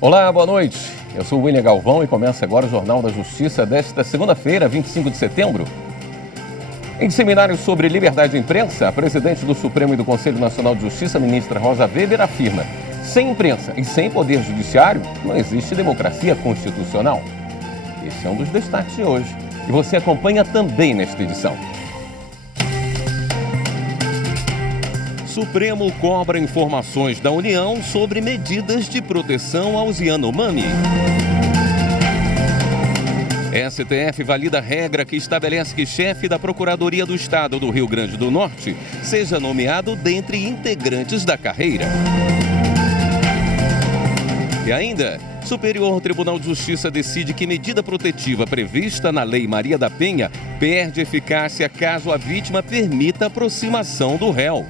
Olá, boa noite. Eu sou o William Galvão e começa agora o Jornal da Justiça desta segunda-feira, 25 de setembro. Em seminário sobre liberdade de imprensa, a presidente do Supremo e do Conselho Nacional de Justiça, ministra Rosa Weber, afirma: sem imprensa e sem poder judiciário, não existe democracia constitucional. Esse é um dos destaques de hoje. E você acompanha também nesta edição. Supremo cobra informações da União sobre medidas de proteção aos Yanomami. STF valida regra que estabelece que chefe da Procuradoria do Estado do Rio Grande do Norte seja nomeado dentre integrantes da carreira. E ainda, Superior Tribunal de Justiça decide que medida protetiva prevista na Lei Maria da Penha perde eficácia caso a vítima permita a aproximação do réu.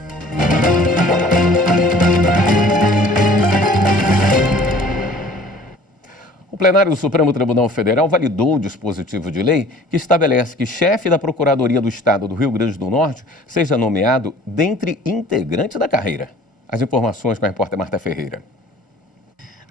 O plenário do Supremo Tribunal Federal validou o dispositivo de lei que estabelece que chefe da Procuradoria do Estado do Rio Grande do Norte seja nomeado dentre integrantes da carreira. As informações com a repórter Marta Ferreira.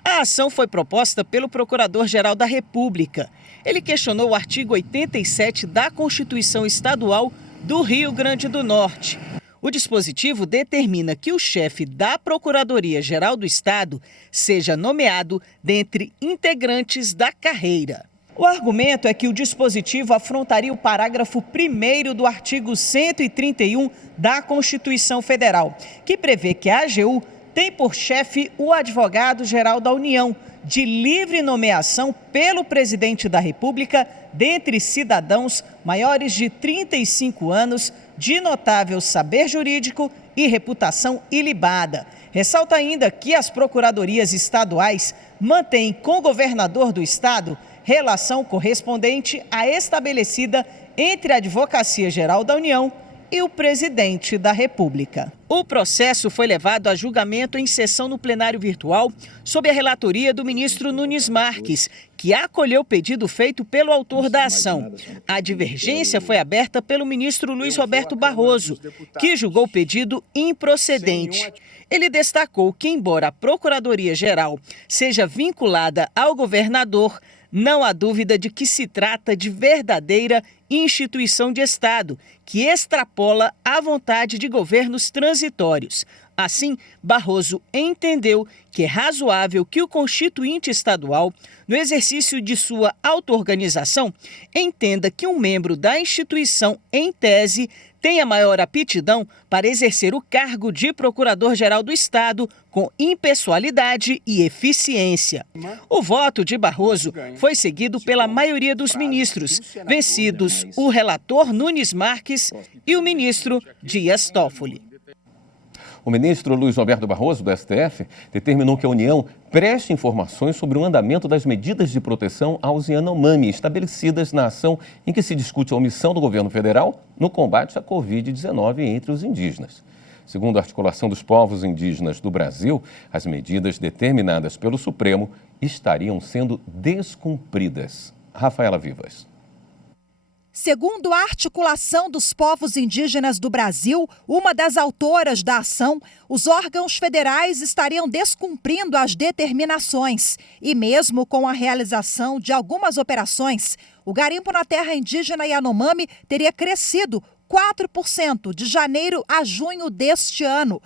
A ação foi proposta pelo Procurador-Geral da República. Ele questionou o artigo 87 da Constituição Estadual do Rio Grande do Norte. O dispositivo determina que o chefe da Procuradoria-Geral do Estado seja nomeado dentre integrantes da carreira. O argumento é que o dispositivo afrontaria o parágrafo 1º do artigo 131 da Constituição Federal, que prevê que a AGU tem por chefe o advogado-geral da União, de livre nomeação pelo presidente da República dentre cidadãos maiores de 35 anos, de notável saber jurídico e reputação ilibada. Ressalta ainda que as procuradorias estaduais mantêm com o governador do estado relação correspondente à estabelecida entre a Advocacia Geral da União e o presidente da República. O processo foi levado a julgamento em sessão no plenário virtual, sob a relatoria do ministro Nunes Marques, que acolheu o pedido feito pelo autor da ação. A divergência foi aberta pelo ministro Luiz Roberto Barroso, que julgou o pedido improcedente. Ele destacou que, embora a Procuradoria-Geral seja vinculada ao governador, não há dúvida de que se trata de verdadeira instituição de Estado, que extrapola a vontade de governos transitórios. Assim, Barroso entendeu que é razoável que o constituinte estadual, no exercício de sua auto-organização, entenda que um membro da instituição, em tese, tenha maior aptidão para exercer o cargo de Procurador-Geral do Estado com impessoalidade e eficiência. O voto de Barroso foi seguido pela maioria dos ministros, vencidos o relator Nunes Marques e o ministro Dias Toffoli. O ministro Luiz Roberto Barroso, do STF, determinou que a União preste informações sobre o andamento das medidas de proteção aos Yanomami estabelecidas na ação em que se discute a omissão do governo federal no combate à Covid-19 entre os indígenas. Segundo a Articulação dos Povos Indígenas do Brasil, as medidas determinadas pelo Supremo estariam sendo descumpridas. Rafaela Vivas. Segundo a Articulação dos Povos Indígenas do Brasil, uma das autoras da ação, os órgãos federais estariam descumprindo as determinações. E mesmo com a realização de algumas operações, o garimpo na terra indígena Yanomami teria crescido 4% de janeiro a junho deste ano.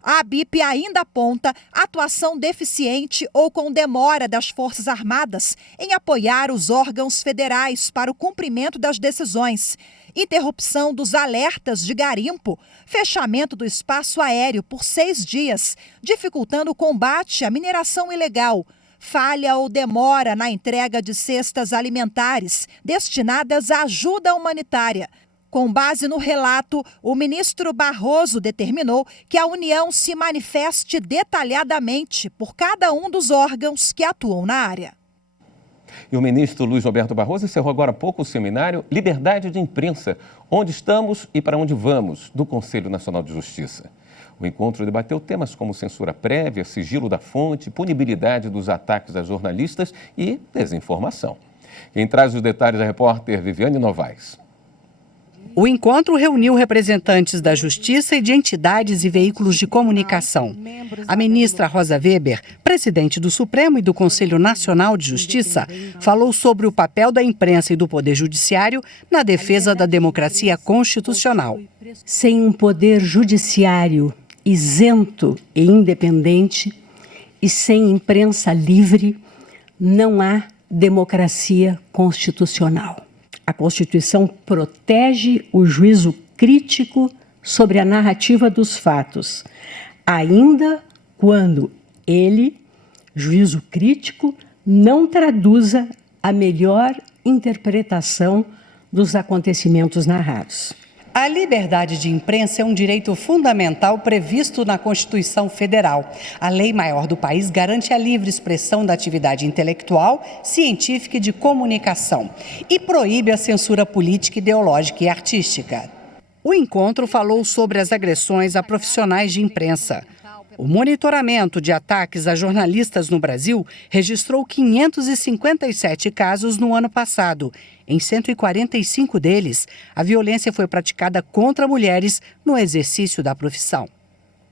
A ABIP ainda aponta atuação deficiente ou com demora das Forças Armadas em apoiar os órgãos federais para o cumprimento das decisões, interrupção dos alertas de garimpo, fechamento do espaço aéreo por 6 dias, dificultando o combate à mineração ilegal, falha ou demora na entrega de cestas alimentares destinadas à ajuda humanitária. Com base no relato, o ministro Barroso determinou que a União se manifeste detalhadamente por cada um dos órgãos que atuam na área. E o ministro Luiz Roberto Barroso encerrou agora há pouco o seminário Liberdade de Imprensa, onde estamos e para onde vamos, do Conselho Nacional de Justiça. O encontro debateu temas como censura prévia, sigilo da fonte, punibilidade dos ataques a jornalistas e desinformação. Quem traz os detalhes é a repórter Viviane Novaes. O encontro reuniu representantes da Justiça e de entidades e veículos de comunicação. A ministra Rosa Weber, presidente do Supremo e do Conselho Nacional de Justiça, falou sobre o papel da imprensa e do Poder Judiciário na defesa da democracia constitucional. Sem um poder judiciário isento e independente e sem imprensa livre, não há democracia constitucional. A Constituição protege o juízo crítico sobre a narrativa dos fatos, ainda quando ele, juízo crítico, não traduza a melhor interpretação dos acontecimentos narrados. A liberdade de imprensa é um direito fundamental previsto na Constituição Federal. A lei maior do país garante a livre expressão da atividade intelectual, científica e de comunicação e proíbe a censura política, ideológica e artística. O encontro falou sobre as agressões a profissionais de imprensa. O monitoramento de ataques a jornalistas no Brasil registrou 557 casos no ano passado. Em 145 deles, a violência foi praticada contra mulheres no exercício da profissão.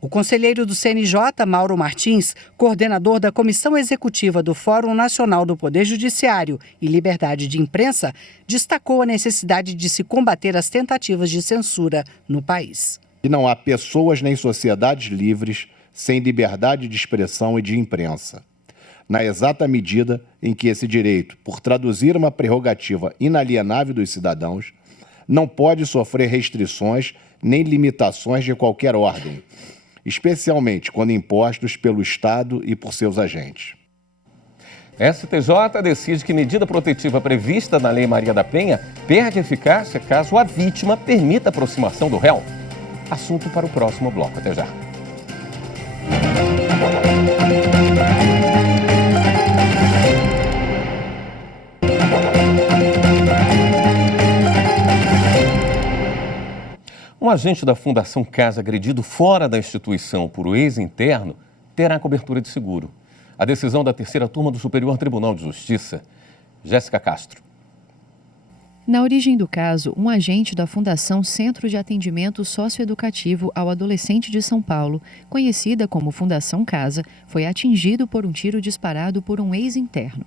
O conselheiro do CNJ, Mauro Martins, coordenador da Comissão Executiva do Fórum Nacional do Poder Judiciário e Liberdade de Imprensa, destacou a necessidade de se combater as tentativas de censura no país. E não há pessoas nem sociedades livres sem liberdade de expressão e de imprensa, na exata medida em que esse direito, por traduzir uma prerrogativa inalienável dos cidadãos, não pode sofrer restrições nem limitações de qualquer ordem, especialmente quando impostos pelo Estado e por seus agentes. STJ decide que medida protetiva prevista na Lei Maria da Penha perde eficácia caso a vítima permita a aproximação do réu. Assunto para o próximo bloco. Até já. Um agente da Fundação Casa agredido fora da instituição por ex-interno terá cobertura de seguro. A decisão da terceira turma do Superior Tribunal de Justiça. Jéssica Castro. Na origem do caso, um agente da Fundação Centro de Atendimento Socioeducativo ao Adolescente de São Paulo, conhecida como Fundação Casa, foi atingido por um tiro disparado por um ex-interno.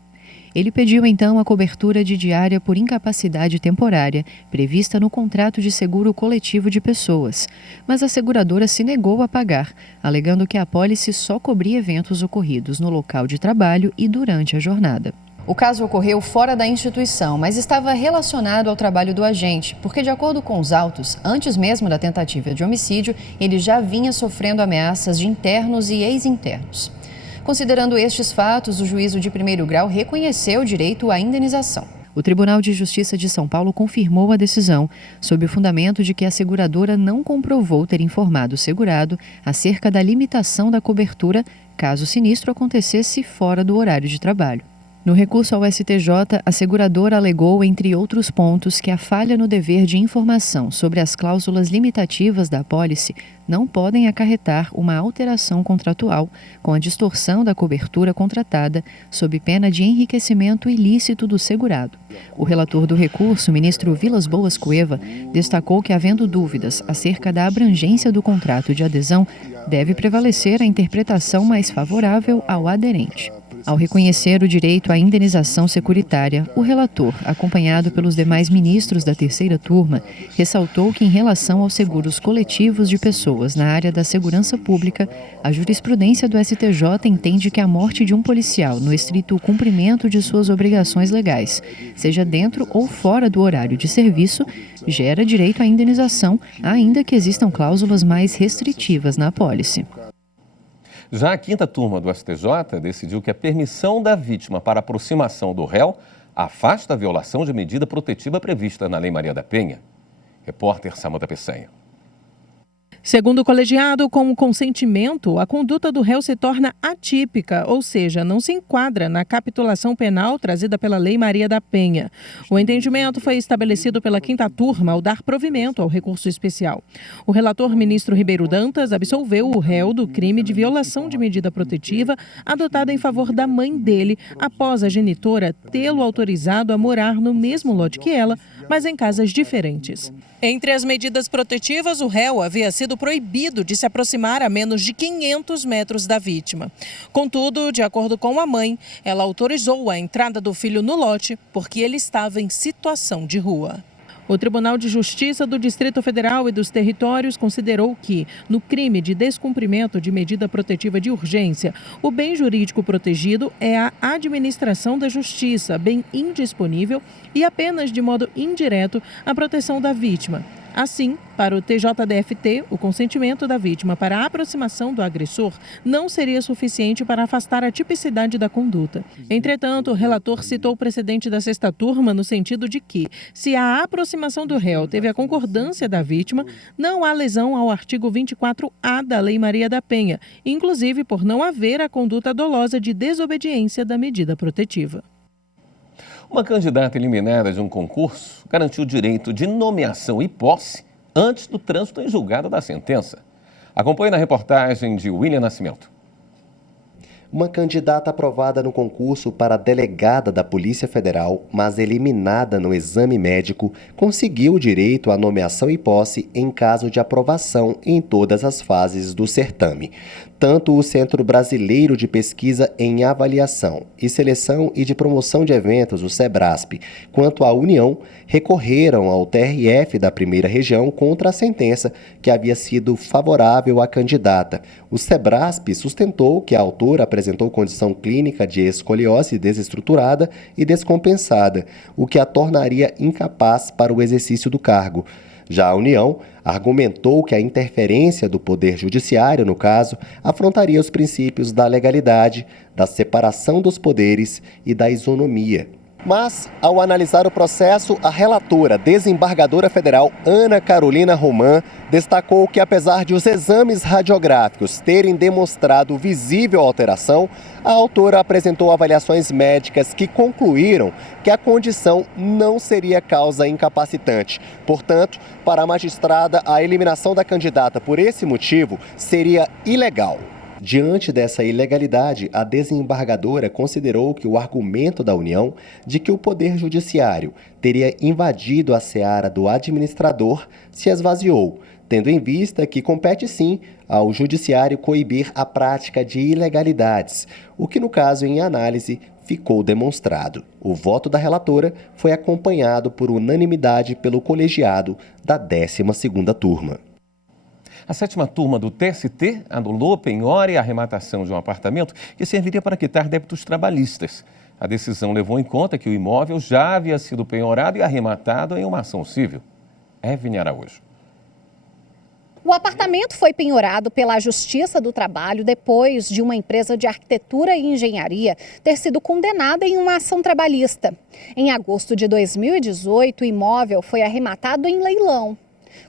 Ele pediu então a cobertura de diária por incapacidade temporária, prevista no contrato de seguro coletivo de pessoas, mas a seguradora se negou a pagar, alegando que a apólice só cobria eventos ocorridos no local de trabalho e durante a jornada. O caso ocorreu fora da instituição, mas estava relacionado ao trabalho do agente, porque, de acordo com os autos, antes mesmo da tentativa de homicídio, ele já vinha sofrendo ameaças de internos e ex-internos. Considerando estes fatos, o juízo de primeiro grau reconheceu o direito à indenização. O Tribunal de Justiça de São Paulo confirmou a decisão, sob o fundamento de que a seguradora não comprovou ter informado o segurado acerca da limitação da cobertura caso o sinistro acontecesse fora do horário de trabalho. No recurso ao STJ, a seguradora alegou, entre outros pontos, que a falha no dever de informação sobre as cláusulas limitativas da apólice não podem acarretar uma alteração contratual com a distorção da cobertura contratada, sob pena de enriquecimento ilícito do segurado. O relator do recurso, ministro Vilas Boas Cueva, destacou que, havendo dúvidas acerca da abrangência do contrato de adesão, deve prevalecer a interpretação mais favorável ao aderente. Ao reconhecer o direito à indenização securitária, o relator, acompanhado pelos demais ministros da terceira turma, ressaltou que, em relação aos seguros coletivos de pessoas na área da segurança pública, a jurisprudência do STJ entende que a morte de um policial no estrito cumprimento de suas obrigações legais, seja dentro ou fora do horário de serviço, gera direito à indenização, ainda que existam cláusulas mais restritivas na apólice. Já a quinta turma do STJ decidiu que a permissão da vítima para aproximação do réu afasta a violação de medida protetiva prevista na Lei Maria da Penha. Repórter Samanta Peçanha. Segundo o colegiado, com o consentimento, a conduta do réu se torna atípica, ou seja, não se enquadra na capitulação penal trazida pela Lei Maria da Penha. O entendimento foi estabelecido pela quinta turma ao dar provimento ao recurso especial. O relator, ministro Ribeiro Dantas, absolveu o réu do crime de violação de medida protetiva adotada em favor da mãe dele, após a genitora tê-lo autorizado a morar no mesmo lote que ela, mas em casas diferentes. Entre as medidas protetivas, o réu havia sido proibido de se aproximar a menos de 500 metros da vítima. Contudo, de acordo com a mãe, ela autorizou a entrada do filho no lote porque ele estava em situação de rua. O Tribunal de Justiça do Distrito Federal e dos Territórios considerou que, no crime de descumprimento de medida protetiva de urgência, o bem jurídico protegido é a administração da justiça, bem indisponível e apenas de modo indireto a proteção da vítima. Assim, para o TJDFT, o consentimento da vítima para a aproximação do agressor não seria suficiente para afastar a tipicidade da conduta. Entretanto, o relator citou o precedente da sexta turma no sentido de que, se a aproximação do réu teve a concordância da vítima, não há lesão ao artigo 24A da Lei Maria da Penha, inclusive por não haver a conduta dolosa de desobediência da medida protetiva. Uma candidata eliminada de um concurso garantiu o direito de nomeação e posse antes do trânsito em julgado da sentença. Acompanhe na reportagem de William Nascimento. Uma candidata aprovada no concurso para delegada da Polícia Federal, mas eliminada no exame médico, conseguiu o direito à nomeação e posse em caso de aprovação em todas as fases do certame. Tanto o Centro Brasileiro de Pesquisa em Avaliação e Seleção e de Promoção de Eventos, o SEBRASP, quanto a União, recorreram ao TRF da primeira região contra a sentença que havia sido favorável à candidata. O SEBRASP sustentou que a autora apresentou condição clínica de escoliose desestruturada e descompensada, o que a tornaria incapaz para o exercício do cargo. Já a União argumentou que a interferência do Poder Judiciário, no caso, afrontaria os princípios da legalidade, da separação dos poderes e da isonomia. Mas, ao analisar o processo, a relatora, desembargadora federal Ana Carolina Roman, destacou que, apesar de os exames radiográficos terem demonstrado visível alteração, a autora apresentou avaliações médicas que concluíram que a condição não seria causa incapacitante. Portanto, para a magistrada, a eliminação da candidata por esse motivo seria ilegal. Diante dessa ilegalidade, a desembargadora considerou que o argumento da União de que o Poder Judiciário teria invadido a seara do administrador se esvaziou, tendo em vista que compete sim ao Judiciário coibir a prática de ilegalidades, o que no caso em análise ficou demonstrado. O voto da relatora foi acompanhado por unanimidade pelo colegiado da 12ª turma. A 7ª turma do TST anulou penhora e arrematação de um apartamento que serviria para quitar débitos trabalhistas. A decisão levou em conta que o imóvel já havia sido penhorado e arrematado em uma ação civil. Evne Araújo. O apartamento foi penhorado pela Justiça do Trabalho depois de uma empresa de arquitetura e engenharia ter sido condenada em uma ação trabalhista. Em agosto de 2018, o imóvel foi arrematado em leilão.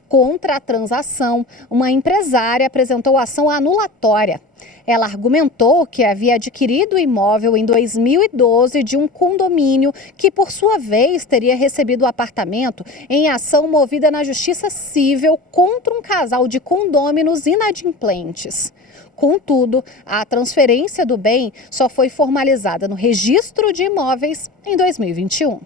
Contra a transação, uma empresária apresentou ação anulatória. Ela argumentou que havia adquirido o imóvel em 2012 de um condomínio que, por sua vez, teria recebido o apartamento em ação movida na Justiça Civil contra um casal de condôminos inadimplentes. Contudo, a transferência do bem só foi formalizada no Registro de Imóveis em 2021.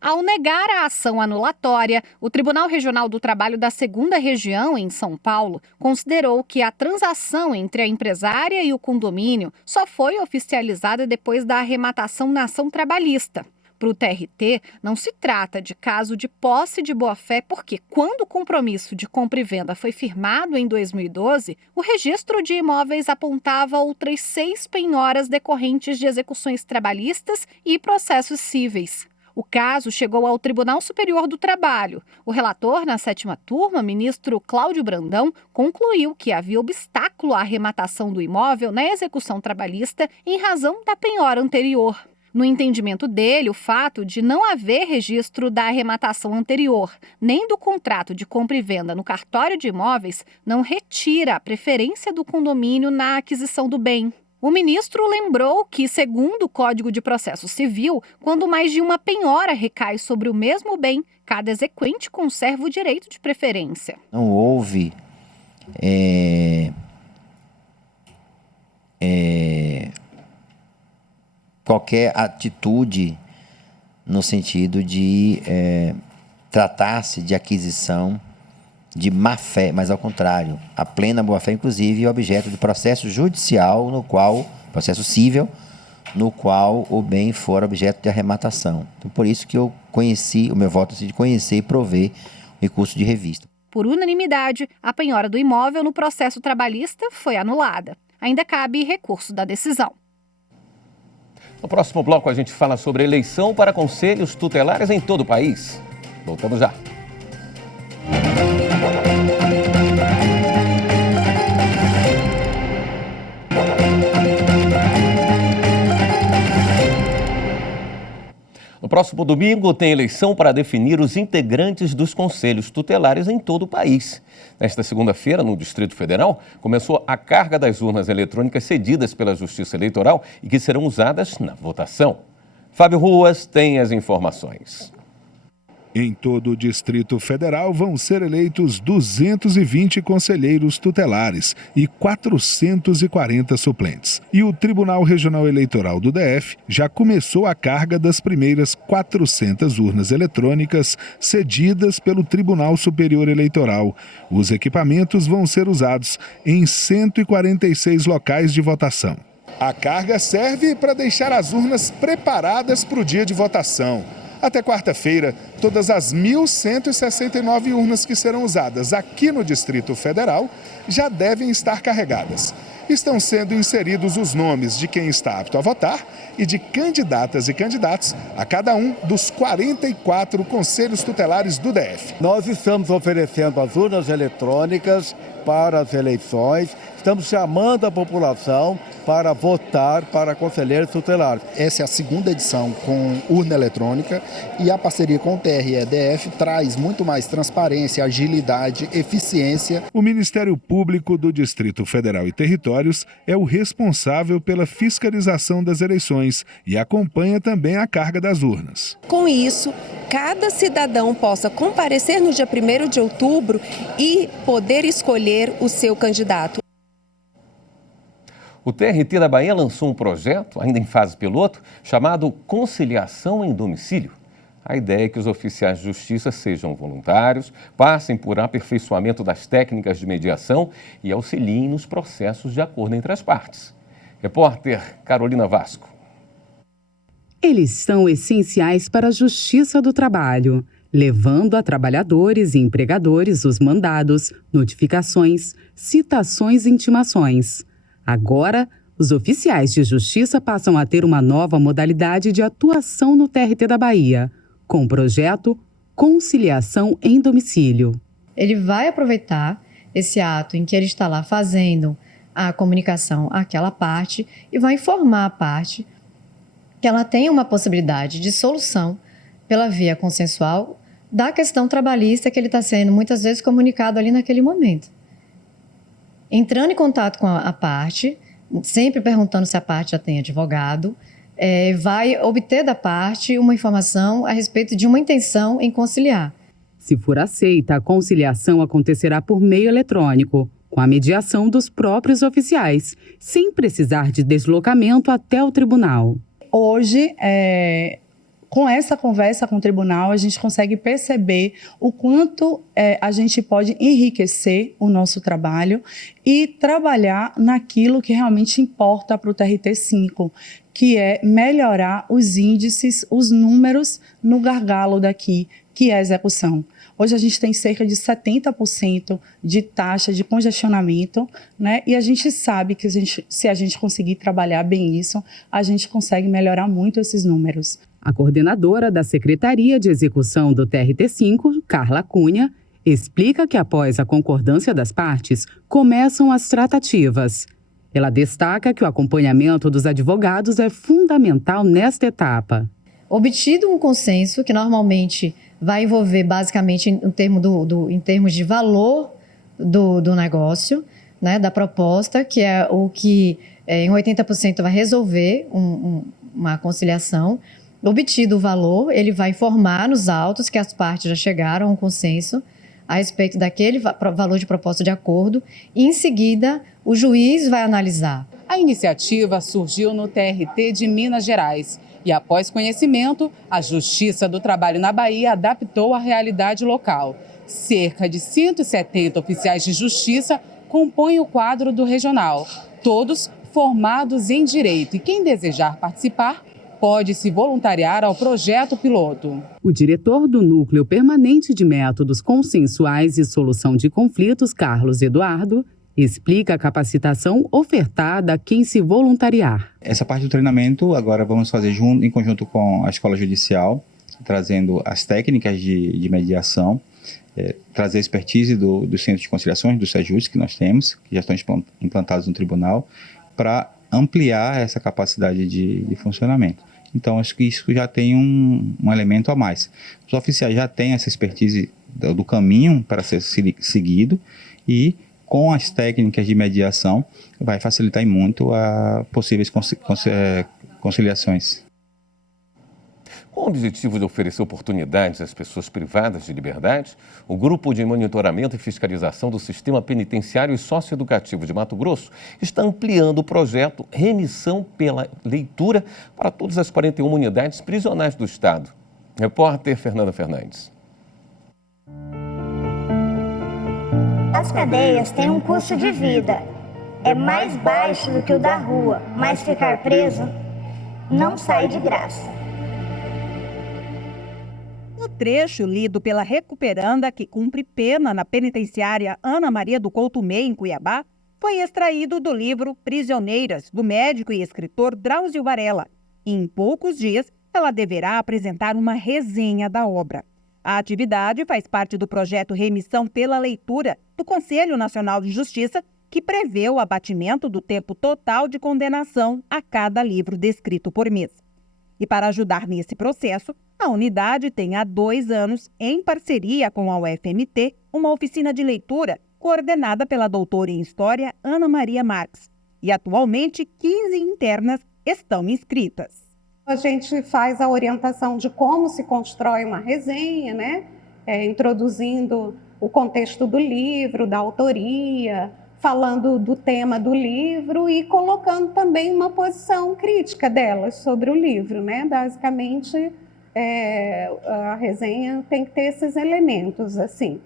Ao negar a ação anulatória, o Tribunal Regional do Trabalho da 2ª Região, em São Paulo, considerou que a transação entre a empresária e o condomínio só foi oficializada depois da arrematação na ação trabalhista. Para o TRT, não se trata de caso de posse de boa-fé, porque quando o compromisso de compra e venda foi firmado em 2012, o registro de imóveis apontava outras 6 penhoras decorrentes de execuções trabalhistas e processos cíveis. O caso chegou ao Tribunal Superior do Trabalho. O relator na 7ª turma, ministro Cláudio Brandão, concluiu que havia obstáculo à arrematação do imóvel na execução trabalhista em razão da penhora anterior. No entendimento dele, o fato de não haver registro da arrematação anterior, nem do contrato de compra e venda no cartório de imóveis, não retira a preferência do condomínio na aquisição do bem. O ministro lembrou que, segundo o Código de Processo Civil, quando mais de uma penhora recai sobre o mesmo bem, cada exequente conserva o direito de preferência. Não houve qualquer atitude no sentido de tratar-se de aquisição de má-fé, mas ao contrário, a plena boa-fé, inclusive, é objeto de processo judicial, processo cível, no qual o bem for objeto de arrematação. Então, por isso que eu conheci, o meu voto é de conhecer e prover o recurso de revista. Por unanimidade, a penhora do imóvel no processo trabalhista foi anulada. Ainda cabe recurso da decisão. No próximo bloco, a gente fala sobre eleição para conselhos tutelares em todo o país. Voltamos já. No próximo domingo, tem eleição para definir os integrantes dos conselhos tutelares em todo o país. Nesta segunda-feira, no Distrito Federal, começou a carga das urnas eletrônicas cedidas pela Justiça Eleitoral e que serão usadas na votação. Fábio Ruas tem as informações. Em todo o Distrito Federal vão ser eleitos 220 conselheiros tutelares e 440 suplentes. E o Tribunal Regional Eleitoral do DF já começou a carga das primeiras 400 urnas eletrônicas cedidas pelo Tribunal Superior Eleitoral. Os equipamentos vão ser usados em 146 locais de votação. A carga serve para deixar as urnas preparadas para o dia de votação. Até quarta-feira, todas as 1.169 urnas que serão usadas aqui no Distrito Federal já devem estar carregadas. Estão sendo inseridos os nomes de quem está apto a votar e de candidatas e candidatos a cada um dos 44 conselhos tutelares do DF. Nós estamos oferecendo as urnas eletrônicas para as eleições, estamos chamando a população para votar para conselheiros tutelares. Essa é a segunda edição com urna eletrônica e a parceria com o TRE-DF traz muito mais transparência, agilidade, eficiência. O Ministério Público do Distrito Federal e Territórios é o responsável pela fiscalização das eleições e acompanha também a carga das urnas. Com isso, cada cidadão possa comparecer no dia 1º de outubro e poder escolher o seu candidato. O TRT da Bahia lançou um projeto, ainda em fase piloto, chamado Conciliação em Domicílio. A ideia é que os oficiais de justiça sejam voluntários, passem por aperfeiçoamento das técnicas de mediação e auxiliem nos processos de acordo entre as partes. Repórter Carolina Vasco. Eles são essenciais para a justiça do trabalho, levando a trabalhadores e empregadores os mandados, notificações, citações e intimações. Agora, os oficiais de justiça passam a ter uma nova modalidade de atuação no TRT da Bahia, com o projeto Conciliação em Domicílio. Ele vai aproveitar esse ato em que ele está lá fazendo a comunicação àquela parte e vai informar a parte que ela tem uma possibilidade de solução pela via consensual da questão trabalhista que ele está sendo muitas vezes comunicado ali naquele momento. Entrando em contato com a parte, sempre perguntando se a parte já tem advogado, vai obter da parte uma informação a respeito de uma intenção em conciliar. Se for aceita, a conciliação acontecerá por meio eletrônico, com a mediação dos próprios oficiais, sem precisar de deslocamento até o tribunal. Hoje, com essa conversa com o tribunal, a gente consegue perceber o quanto a gente pode enriquecer o nosso trabalho e trabalhar naquilo que realmente importa para o TRT5, que é melhorar os índices, os números no gargalo daqui, que é a execução. Hoje a gente tem cerca de 70% de taxa de congestionamento, né? E a gente sabe que se a gente conseguir trabalhar bem isso, a gente consegue melhorar muito esses números. A coordenadora da Secretaria de Execução do TRT5, Carla Cunha, explica que após a concordância das partes, começam as tratativas. Ela destaca que o acompanhamento dos advogados é fundamental nesta etapa. Obtido um consenso, que normalmente vai envolver basicamente em termos de valor do negócio, né, da proposta, que é o que em 80% vai resolver uma conciliação. Obtido o valor, ele vai informar nos autos que as partes já chegaram a um consenso a respeito daquele valor de proposta de acordo e, em seguida, o juiz vai analisar. A iniciativa surgiu no TRT de Minas Gerais E após conhecimento, a Justiça do Trabalho na Bahia adaptou a realidade local. Cerca de 170 oficiais de justiça compõem o quadro do regional, todos formados em direito. E quem desejar participar pode se voluntariar ao projeto piloto. O diretor do Núcleo Permanente de Métodos Consensuais e Solução de Conflitos, Carlos Eduardo, explica a capacitação ofertada a quem se voluntariar. Essa parte do treinamento agora vamos fazer em conjunto com a Escola Judicial, trazendo as técnicas de mediação, trazer a expertise do Centro de Conciliações, dos SEJUs que nós temos, que já estão implantados no tribunal, para ampliar essa capacidade de funcionamento. Então, acho que isso já tem um elemento a mais. Os oficiais já têm essa expertise do caminho para ser seguido e, com as técnicas de mediação, vai facilitar muito a possíveis conciliações. Com o objetivo de oferecer oportunidades às pessoas privadas de liberdade, o Grupo de Monitoramento e Fiscalização do Sistema Penitenciário e Socioeducativo de Mato Grosso está ampliando o projeto Remissão pela Leitura para todas as 41 unidades prisionais do Estado. Repórter Fernanda Fernandes. As cadeias têm um custo de vida. É mais baixo do que o da rua, mas ficar preso não sai de graça. O trecho lido pela recuperanda que cumpre pena na penitenciária Ana Maria do Couto Meia, em Cuiabá, foi extraído do livro Prisioneiras, do médico e escritor Drauzio Varela. E em poucos dias, ela deverá apresentar uma resenha da obra. A atividade faz parte do projeto Remissão pela Leitura do Conselho Nacional de Justiça, que prevê o abatimento do tempo total de condenação a cada livro descrito por mês. E para ajudar nesse processo, a unidade tem há 2 anos, em parceria com a UFMT, uma oficina de leitura coordenada pela doutora em História Ana Maria Marques. E atualmente 15 internas estão inscritas. A gente faz a orientação de como se constrói uma resenha, né? Introduzindo o contexto do livro, da autoria, falando do tema do livro e colocando também uma posição crítica delas sobre o livro, né? Basicamente, a resenha tem que ter esses elementos, assim.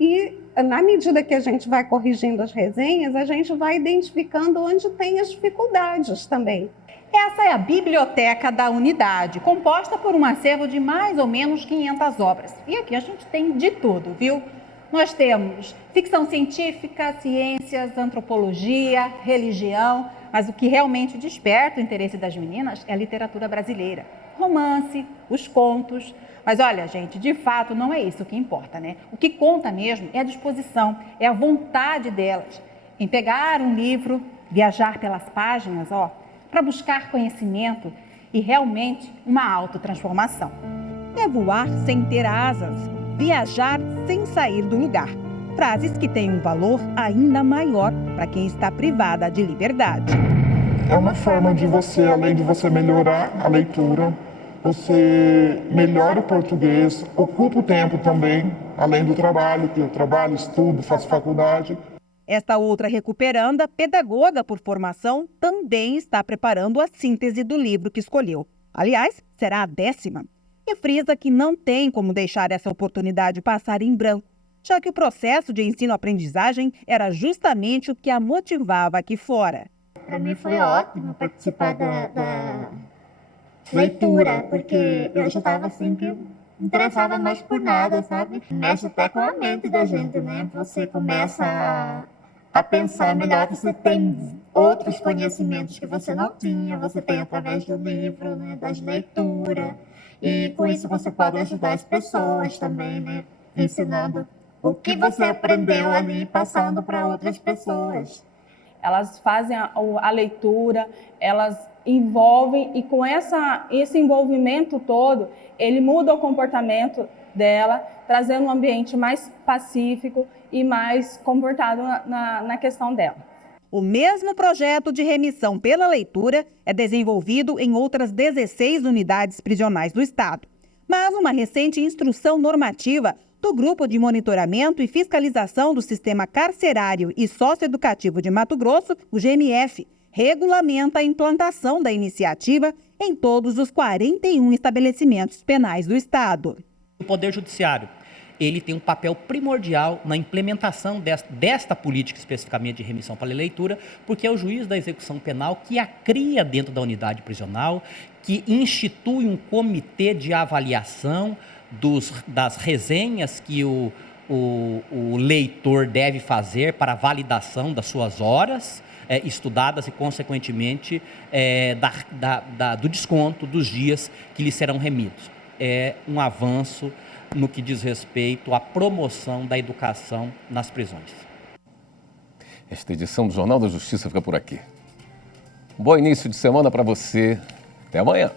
E, na medida que a gente vai corrigindo as resenhas, a gente vai identificando onde tem as dificuldades também. Essa é a biblioteca da unidade, composta por um acervo de mais ou menos 500 obras. E aqui a gente tem de tudo, viu? Nós temos ficção científica, ciências, antropologia, religião, mas o que realmente desperta o interesse das meninas é a literatura brasileira. Romance, os contos. Mas olha, gente, de fato não é isso que importa, né? O que conta mesmo é a disposição, é a vontade delas em pegar um livro, viajar pelas páginas, para buscar conhecimento e realmente uma autotransformação. É voar sem ter asas, viajar sem sair do lugar. Frases que têm um valor ainda maior para quem está privada de liberdade. É uma forma de você, além de você melhorar a leitura, você melhora o português, ocupa o tempo também, além do trabalho, que eu trabalho, estudo, faço faculdade. Esta outra recuperanda, pedagoga por formação, também está preparando a síntese do livro que escolheu. Aliás, será a 10ª. E frisa que não tem como deixar essa oportunidade passar em branco, já que o processo de ensino-aprendizagem era justamente o que a motivava aqui fora. Para mim foi ótimo participar da leitura, porque eu já estava assim que não interessava mais por nada, sabe? Mexe até com a mente da gente, né? Você começa a pensar melhor, você tem outros conhecimentos que você não tinha, você tem através do livro, né? Das leituras. E com isso você pode ajudar as pessoas também, né? Ensinando o que você aprendeu ali, passando para outras pessoas. Elas fazem a leitura, elas envolvem e com esse envolvimento todo, ele muda o comportamento dela, trazendo um ambiente mais pacífico e mais comportado na questão dela. O mesmo projeto de remissão pela leitura é desenvolvido em outras 16 unidades prisionais do Estado. Mas uma recente instrução normativa do Grupo de Monitoramento e Fiscalização do Sistema Carcerário e Socioeducativo de Mato Grosso, o GMF, regulamenta a implantação da iniciativa em todos os 41 estabelecimentos penais do Estado. O Poder Judiciário, ele tem um papel primordial na implementação desta política, especificamente de remissão para a leitura, porque é o juiz da execução penal que a cria dentro da unidade prisional, que institui um comitê de avaliação das resenhas que o leitor deve fazer para validação das suas horas estudadas e, consequentemente, do desconto dos dias que lhe serão remidos. É um avanço no que diz respeito à promoção da educação nas prisões. Esta edição do Jornal da Justiça fica por aqui. Bom início de semana para você. Até amanhã.